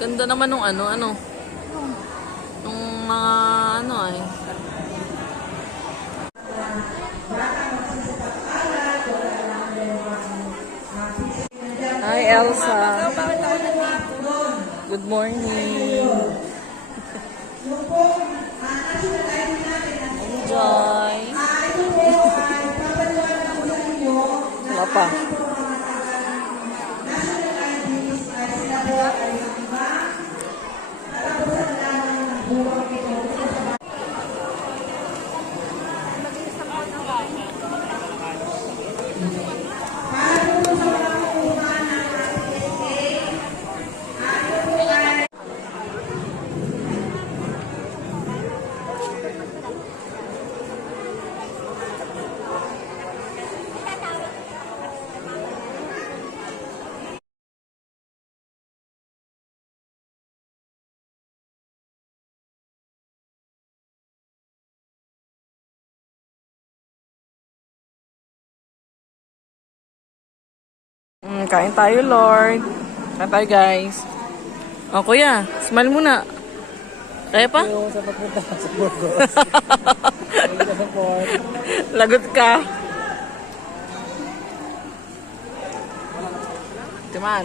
Ganda naman nung ano. Nung mga ano ay. Hi, Elsa. Good morning. Enjoy. Wala pa. Kain tayo, Lord. Kain tayo, guys. Oh, kuya, smile muna. Kaya pa? Sa pagpunta sa Burgos. Lagot ka. Timan.